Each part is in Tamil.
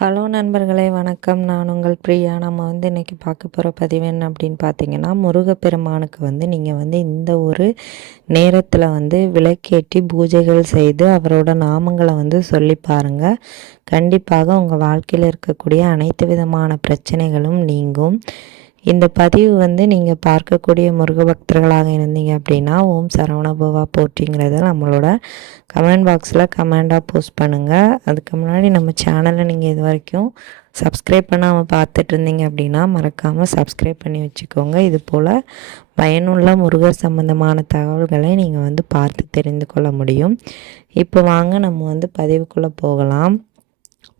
ஹலோ நண்பர்களே வணக்கம். நான் உங்கள் பிரியா. நம்ம வந்து இன்றைக்கி பார்க்க போகிற பதிவு என்ன அப்படின்னு பார்த்தீங்கன்னா முருகப்பெருமானுக்கு வந்து நீங்கள் வந்து இந்த ஒரு நேரத்தில் வந்து விளக்கேற்றி பூஜைகள் செய்து அவரோட நாமங்களை வந்து சொல்லி பாருங்கள் கண்டிப்பாக உங்கள் வாழ்க்கையில் இருக்கக்கூடிய அனைத்து விதமான பிரச்சனைகளும் நீங்கும். இந்த பதிவு வந்து நீங்கள் பார்க்கக்கூடிய முருக பக்தர்களாக இருந்தீங்க அப்படின்னா ஓம் சரவணபவா போற்றிங்கிறத நம்மளோட கமெண்ட் பாக்ஸில் கமெண்டாக போஸ்ட் பண்ணுங்கள் அதுக்கு முன்னாடி நம்ம சேனலை நீங்கள் இது வரைக்கும் சப்ஸ்கிரைப் பண்ணாமல் பார்த்துட்டு இருந்தீங்க அப்படின்னா மறக்காமல் சப்ஸ்கிரைப் பண்ணி வச்சுக்கோங்க. இது போல் பயனுள்ள முருகர் சம்மந்தமான தகவல்களை நீங்கள் வந்து பார்த்து தெரிந்து கொள்ள முடியும். இப்போ வாங்க நம்ம வந்து பதிவுக்குள்ளே போகலாம்.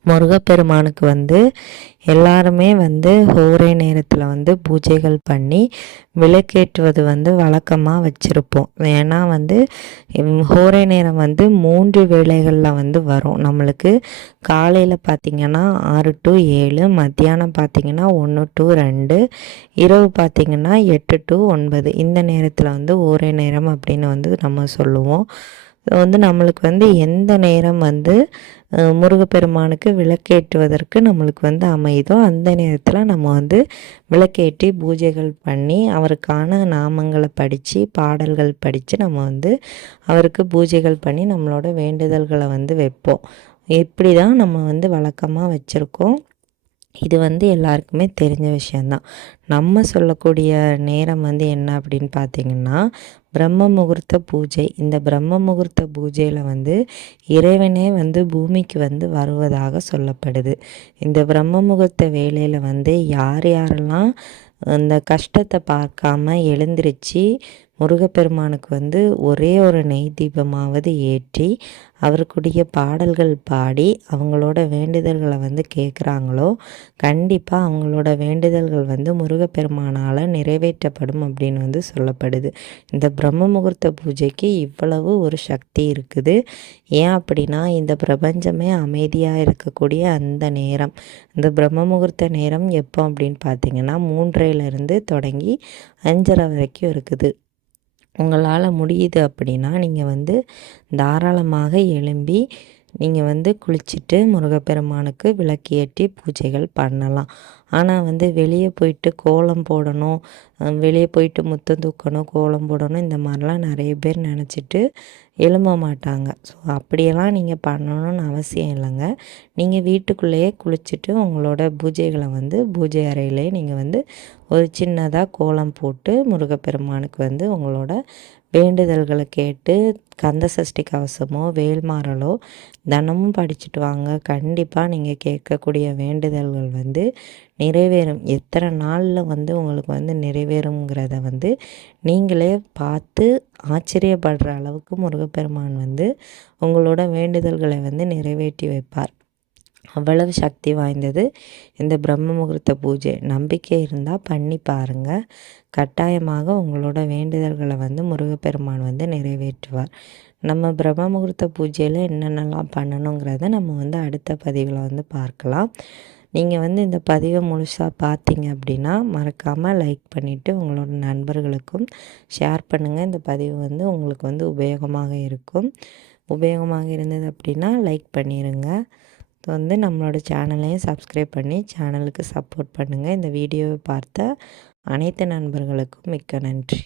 முருகப்பெருமானுக்கு வந்து எல்லாருமே வந்து ஹோரே நேரத்தில் வந்து பூஜைகள் பண்ணி விளக்கேற்றுவது வந்து வழக்கமாக வச்சுருப்போம். ஏன்னா வந்து ஹோரே நேரம் வந்து மூன்று வேளைகளில் வந்து வரும். நம்மளுக்கு காலையில் பார்த்திங்கன்னா ஆறு டு ஏழு மத்தியானம் பார்த்திங்கன்னா ஒன்று டு ரெண்டு இரவு பார்த்திங்கன்னா எட்டு டு ஒன்பது. இந்த நேரத்தில் வந்து ஓரே நேரம் அப்படின்னு வந்து நம்ம சொல்லுவோம். வந்து நம்மளுக்கு வந்து எந்த நேரம் வந்து முருகப்பெருமானுக்கு விளக்கேற்றுவதற்கு நம்மளுக்கு வந்து அமையுதோ அந்த நேரத்தில் நம்ம வந்து விளக்கேற்றி பூஜைகள் பண்ணி அவருக்கான நாமங்களை படித்து பாடல்கள் படித்து நம்ம வந்து அவருக்கு பூஜைகள் பண்ணி நம்மளோட வேண்டுதல்களை வந்து வைப்போம். இப்படி தான் நம்ம வந்து வழக்கமாக வச்சுருக்கோம். இது வந்து எல்லாருக்குமே தெரிஞ்ச விஷயந்தான் நம்ம சொல்லக்கூடிய நேரம் வந்து என்ன அப்படின்னு பார்த்தீங்கன்னா பிரம்ம முகூர்த்த பூஜை. இந்த பிரம்ம முகூர்த்த பூஜையில் வந்து இறைவனே வந்து பூமிக்கு வந்து வருவதாக சொல்லப்படுது. இந்த பிரம்ம முகூர்த்த வேலையில் வந்து யார் யாரெல்லாம் அந்த கஷ்டத்தை பார்க்காம எழுந்திருச்சு முருகப்பெருமானுக்கு வந்து ஒரே ஒரு நெய் தீபமாவது ஏற்றி அவருக்குடைய பாடல்கள் பாடி அவங்களோட வேண்டுதல்களை வந்து கேட்குறாங்களோ கண்டிப்பாக அவங்களோட வேண்டுதல்கள் வந்து முருகப்பெருமானால் நிறைவேற்றப்படும் அப்படின்னு வந்து சொல்லப்படுது. இந்த பிரம்ம முகூர்த்த பூஜைக்கு இவ்வளவு ஒரு சக்தி இருக்குது. ஏன் அப்படின்னா இந்த பிரபஞ்சமே அமைதியாக இருக்கக்கூடிய அந்த நேரம். இந்த பிரம்ம முகூர்த்த நேரம் எப்போ அப்படின்னு பார்த்தீங்கன்னா மூன்றையிலேருந்து தொடங்கி அஞ்சரை வரைக்கும் இருக்குது. உங்களால் முடியுது அப்படின்னா நீங்கள் வந்து தாராளமாக எழும்பி நீங்கள் வந்து குளிச்சுட்டு முருகப்பெருமானுக்கு விளக்கேற்றி பூஜைகள் பண்ணலாம். ஆனால் வந்து வெளியே போயிட்டு கோலம் போடணும் வெளியே போயிட்டு முத்தம் தூக்கணும் கோலம் போடணும் இந்த மாதிரிலாம் நிறைய பேர் நினச்சிட்டு எழும்ப மாட்டாங்க. ஸோ அப்படியெல்லாம் நீங்கள் பண்ணணும்னு அவசியம் இல்லைங்க. நீங்கள் வீட்டுக்குள்ளேயே குளிச்சுட்டு உங்களோட பூஜைகளை வந்து பூஜை அறையிலே நீங்கள் வந்து ஒரு சின்னதாக கோலம் போட்டு முருகப்பெருமானுக்கு வந்து உங்களோட வேண்டுதல்களை கேட்டு கந்த சஷ்டி கவசமோ வேல்மாறலோ தினமும் படிச்சுட்டு வாங்க. கண்டிப்பாக நீங்கள் கேட்கக்கூடிய வேண்டுதல்கள் வந்து நிறைவேறும். எத்தனை நாளில் வந்து உங்களுக்கு வந்து நிறைவேறுங்கிறத வந்து நீங்களே பார்த்து ஆச்சரியப்படுற அளவுக்கு முருகப்பெருமான் வந்து உங்களோட வேண்டுதல்களை வந்து நிறைவேற்றி வைப்பார். அவ்வளவு சக்தி வாய்ந்தது இந்த பிரம்ம முகூர்த்த பூஜை. நம்பிக்கை இருந்தால் பண்ணி பாருங்கள் கட்டாயமாக உங்களோட வேண்டுதல்களை வந்து முருகப்பெருமான் வந்து நிறைவேற்றுவார். நம்ம பிரம்ம முகூர்த்த பூஜையில் என்னென்னலாம் பண்ணணுங்கிறத நம்ம வந்து அடுத்த பதிவில் வந்து பார்க்கலாம். நீங்கள் வந்து இந்த பதிவை முழுசாக பார்த்தீங்க அப்படின்னா மறக்காமல் லைக் பண்ணிவிட்டு உங்களோட நண்பர்களுக்கும் ஷேர் பண்ணுங்கள் இந்த பதிவு வந்து உங்களுக்கு வந்து உபயோகமாக இருக்கும். உபயோகமாக இருந்தது அப்படின்னா லைக் பண்ணிடுங்க வந்து நம்மளோட சேனலையும் சப்ஸ்கிரைப் பண்ணி சேனலுக்கு சப்போர்ட் பண்ணுங்கள் இந்த வீடியோவை பார்த்த அனைத்து நண்பர்களுக்கும் மிக்க நன்றி.